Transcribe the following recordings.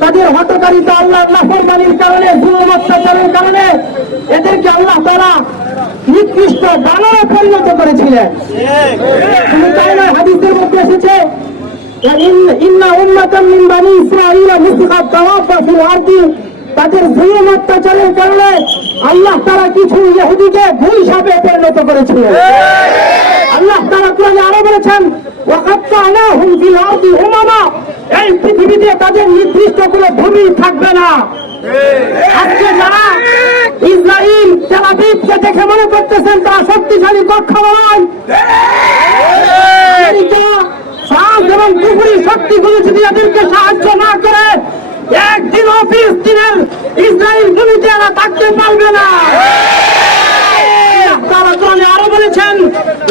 তাদের হটকারিতা আল্লাহর নাফরমানির কারণে জুলুম অত্যাচারের কারণে এদেরকে আল্লাহ তাআলা নিকৃষ্ট বানরে পরিণত করেছিলেন। হাদিসের মধ্যে এসেছে ইন্না উম্মাতাম মিন বানি ইসরাঈল মুসখাত তাওয়াফা ফিল আরদি, তাদের জুলুম অত্যাচারের কারণে আল্লাহ তাআলা কিছু ইহুদিকে ভুল সাপে পরিণত করেছিলেন। আল্লাহ তাআলা কোরআনে আরো বলেছেন ওয়াকাত্তানাহুম ফিল আরদি উমামা, এই পৃথিবীতে তাদের নির্দিষ্ট কোনো ভূমি থাকবে না। আজকে যারা ইসরাইল তেল আবিবকে দেখে মনে করতেছেন তারা শক্তিশালী কক্ষপথ, ফ্রান্স এবং কুফরি শক্তিগুলো যদি এদেরকে সাহায্য না করে একদিন ফিলিস্তিনের ইসরাইল ভূমিতে এরা থাকতে পারবে না। তারা কোরআনে আরো বলেছেন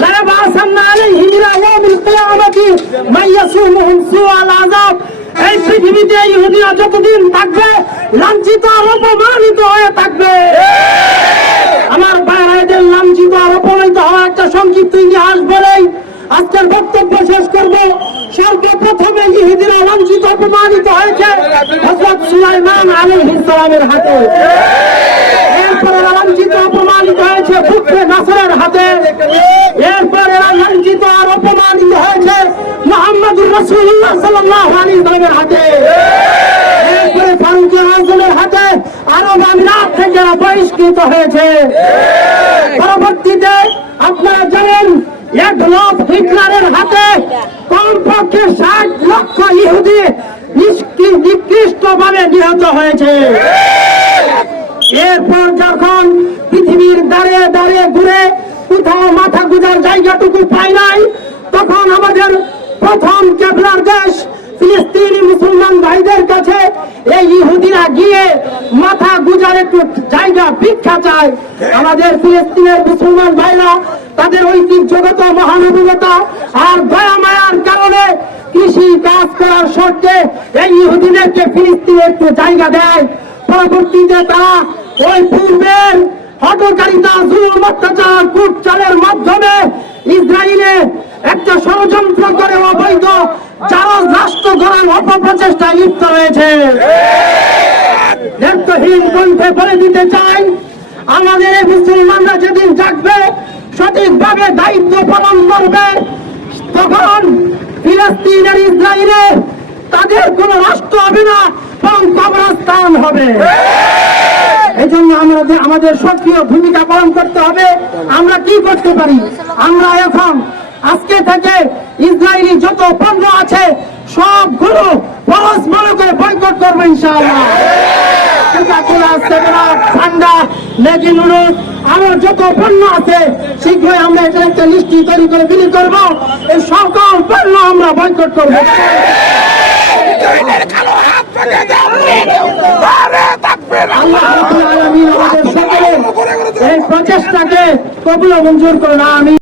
লায়াবাসান্না আলাইহিম ইলা ইয়াউমিল কিয়ামাতি মান ইয়াসুমুহুম সুআল আযাব, এই পৃথিবীতে ইহুদিরা যতদিন থাকবে লাঞ্ছিত আর অপমানিত হয়ে থাকবে। আমার ভাইরা, এদের লাঞ্ছিত আর অপমানিত হওয়ার একটা সংক্ষিপ্ত ইতিহাস বলেই আজকের বক্তব্য শেষ করবো। সর্বপ্রথমে ইহুদিরা লাঞ্ছিত অপমানিত হয়েছে হযরত সুলাইমান আলাইহিস সালামের হাতে, এরপরে লাঞ্ছিত অপমানিত হয়েছে পুত্র নাসরের হাতে, এরপরে লাঞ্ছিত আর অপমানিত হয়েছে মুহাম্মদুর রাসূলুল্লাহ সাল্লাল্লাহু আলাইহি ওয়াসাল্লামের হাতে, এরপরে ফারুক আযমের হাতে, আরব আমিরাত থেকে বহিষ্কৃত হয়েছে। পরবর্তীতে আপনারা জানেন এডলফ হিটলারের হাতে কমপক্ষে 60 লক্ষ ইহুদি নিকৃষ্টভাবে নিহত হয়েছে। এরপর যখন পৃথিবীর দাঁড়ে দাঁড়ে ঘুরে কোথাও মাথা গুজার জায়গাটুকু পাই নাই, তখন আমাদের প্রথম কেবলার দেশ ফিলিস্তিনি মুসলমান ভাইদের কাছে এই ইহুদিরা গিয়ে মাথা গুজার একটু জায়গা ভিক্ষা চায়। আমাদের ফিলিস্তিনের মুসলমান ভাইরা তাদের ঐতিহ্যগত মহানুভবতা আর দয়া মায়ার কারণে কৃষি কাজ করার শর্তে এই ইহুদিদেরকে ফিলিস্তিনে একটু জায়গা দেয়। পরবর্তীতে তারা ওই পূর্বের হটকারিতা জুলুম অত্যাচার কূটচালের মাধ্যমে ইসরায়েলে একটা ষড়যন্ত্র করে অবৈধ জারজ রাষ্ট্র গড়ার অপপ্রচেষ্টায় লিপ্ত রয়েছে। নেত্রহীন কণ্ঠে বলে দিতে চাই, আমাদের মুসলমানরা যেদিন জাগবে, সঠিকভাবে দায়িত্ব পালন করবে, তখন ফিলিস্তিনের ইসরায়েলে তাদের কোন রাষ্ট্র হবে না, বরং কবরস্থান হবে। এই জন্য আমাদের সক্রিয় ভূমিকা পালন করতে হবে। আমরা কি করতে পারি? আমরা এখন আজকে থেকে ইসরায়েলি যত পণ্য আছে সবগুলো পরস্পর করে বয়কট করবো ইনশাআল্লাহ। ঠান্ডা ম্যাগি নুডলস আরো যত পণ্য আছে শীঘ্রই আমরা এটা একটা লিস্টি তৈরি করে বিলি করবো। এই সকল পণ্য আমরা বয়কট করবো। আল্লাহ আমাদের সকলের এই প্রচেষ্টাকে কবুল ও মঞ্জুর করুন। আমি